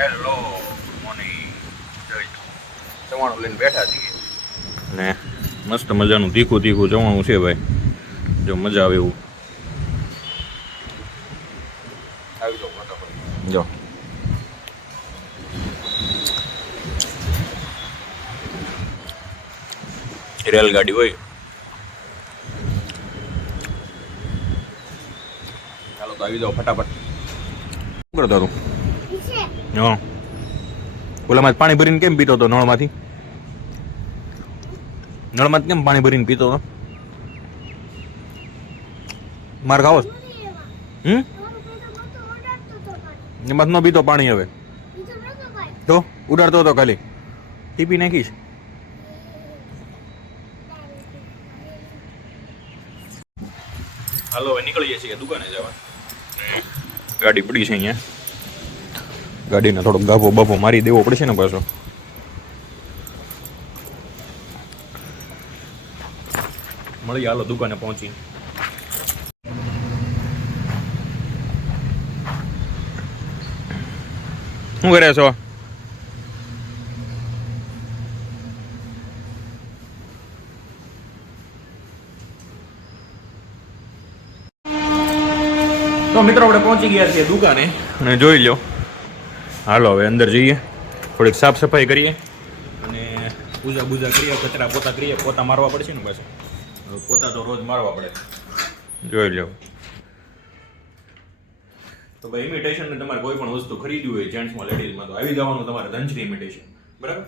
Hello morning ચવાણું લઈને બેઠા છીએ ને મસ્ત મજાનું તીખું તીખું ચવાણું છે ભાઈ. જો મજા આવે એવું આવી જાઓ ફટાફટ. જો રેલગાડી હોય. ચાલો તો આવી જાઓ ફટાફટ. શું કરતો તું? હા, ઓલામાં પાણી ભરીને કેમ પીતો હતો? નળમાંથી કેમ પાણી ભરીને પીતો હતો? માર ખાવો એમાં ન પીતો પાણી? હવે તો ઉડાડતો હતો ખાલી. ટીપી નાખીશ. હાલો હવે નીકળીએ છીએ દુકાને જવા. ગાડી પડી છે અહીંયા. ગાડીને થોડોક ગાભો બાભો મારી દેવો પડશે ને પાછો. મળી હાલો દુકાને પહોંચી. શું કરે છો? તો મિત્રો આપણે પહોંચી ગયા છીએ દુકાને અને જોઈ લો. હાલો હવે અંદર જઈએ, થોડીક સાફ સફાઈ કરીએ અને પૂજા બૂજા કરીએ, કચરા પોતા કરીએ. પોતા મારવા પડશે ને પાછું. પોતા તો રોજ મારવા પડે. જોઈ લો. તો ભાઈ ઇમિટેશન ને તમારે કોઈ પણ વસ્તુ ખરીદવી હોય જેન્ટ્સમાં લેડીઝમાં તો આવી જવાનું તમારે ધનશ્રી ઇમિટેશન. બરાબર?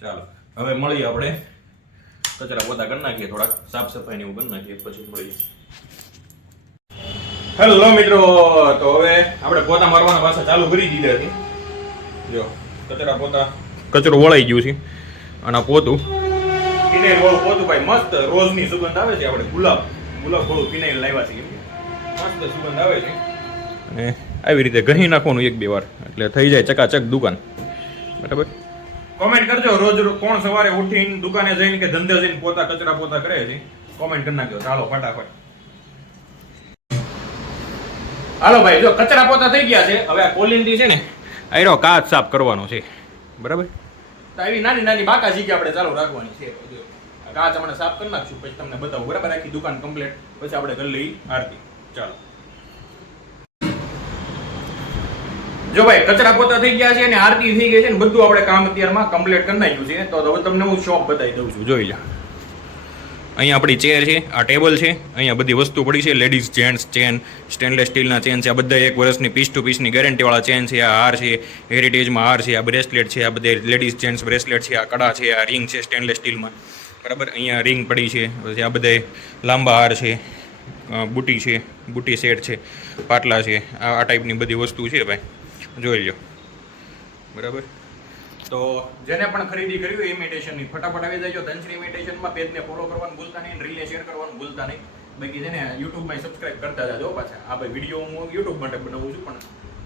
ચાલો હવે મળીએ. આપણે કચરા પોતા કરી નાખીએ, થોડાક સાફ સફાઈ ને એવું કરી નાખીએ, પછી મળીએ. હેલો મિત્રો, તો હવે આપણે પોતા મારવાના પાછા ચાલુ કરી દીધા છે. જો કચરા પોતા, કચરો વળાઈ ગયું છે. અને પોતું ફિનાઇલ વાળું પોતું ભાઈ મસ્ત રોજની સુગંધ આવે છે. આપણે ગુલાબ વાળું ફિનાઇલ લાવ્યા છે. મસ્ત સુગંધ આવે છે. અને આવી રીતે ઘહી નાખવાનું એક બે વાર એટલે થઈ જાય ચકાચક દુકાન. બરાબર? કોમેન્ટ કરજો રોજ કોણ સવારે ઉઠીને દુકાને જઈને કે ધંધે જઈને પોતા કચરા પોતા કરે છે. કોમેન્ટ કરી નાખજો. ચાલો ફટાફટ. હાલો ભાઈ, જો કચરા પોતા થઈ ગયા છે. હવે આ કોલિનથી છે ને આયરો કાચ સાફ કરવાનો છે. બરાબર? તો આવી નાની નાની બાકાજી આપણે ચાલુ રાખવાની છે. કાચ આપણે સાફ કરી નાખશું, પછી તમને બતાવું. બરાબર? આખી દુકાન કમ્પ્લીટ પછી આપણે કરી લઈ આરતી. ચાલો. જો ભાઈ કચરા પોતા થઈ ગયા છે અને આરતી થઈ ગઈ છે ને બધું આપણે કામ અત્યારમાં કમ્પ્લીટ કરી નાખ્યું છે. તો હવે તમને હું શોપ બતાવી દઉં છું. જોઈ લો. અહીંયા આપણી ચેર છે, આ ટેબલ છે, અહીંયા બધી વસ્તુ પડી છે. લેડીઝ જેન્ટ્સ ચેન, સ્ટેનલેસ સ્ટીલના ચેન છે. આ બધા 1 વર્ષની પીસ ટુ પીસની ગેરંટીવાળા ચેન છે. આ હાર છે, હેરિટેજમાં હાર છે. આ બ્રેસલેટ છે, આ બધે લેડીઝ જેન્ટ્સ બ્રેસલેટ છે. આ કડા છે, આ રિંગ છે સ્ટેનલેસ સ્ટીલમાં. બરાબર? અહીંયા રિંગ પડી છે. પછી આ બધા લાંબા હાર છે, બુટી છે, બુટી સેટ છે, પાટલા છે. આ ટાઈપની બધી વસ્તુ છે ભાઈ. જોઈ લો. બરાબર? તો જેને પણ ખરીદી કરવી હોય ઇમિટેશનની ફટાફટ આવી જાય. ધનશ્રી ઇમિટેશનમાં પેજને ફોલો કરવાનું ભૂલતા નહીં, રીલને શેર કરવાનું ભૂલતા નહીં. બાકી છે ને યુટ્યુબમાં સબસ્ક્રાઇબ કરતા જાજો પાછા. આ ભાઈ વિડીયો હું યુટ્યુબ માટે બનાવું છું, પણ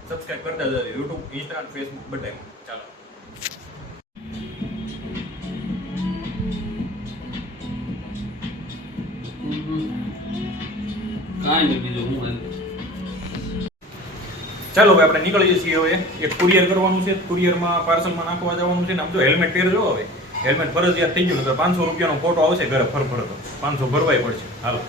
સબસ્ક્રાઇબ કરતા જાજો યુટ્યુબ, ઇન્સ્ટા અને ફેસબુક બધામાં. ચાલો. કાંઈ નથી બીજું હું. ચાલો હવે આપણે નીકળીએ છીએ. હવે એક કુરિયર કરવાનું છે, કુરિયરમાં પાર્સલમાં નાખવા જવાનું છે ને. આમ જો હેલ્મેટ પહેરજો. હવે હેલ્મેટ ફરજિયાત થઈ ગયું તો 500 રૂપિયાનો ફોટો આવશે ઘરે ફરતો. 500 ભરવાય પડશે. હાલો.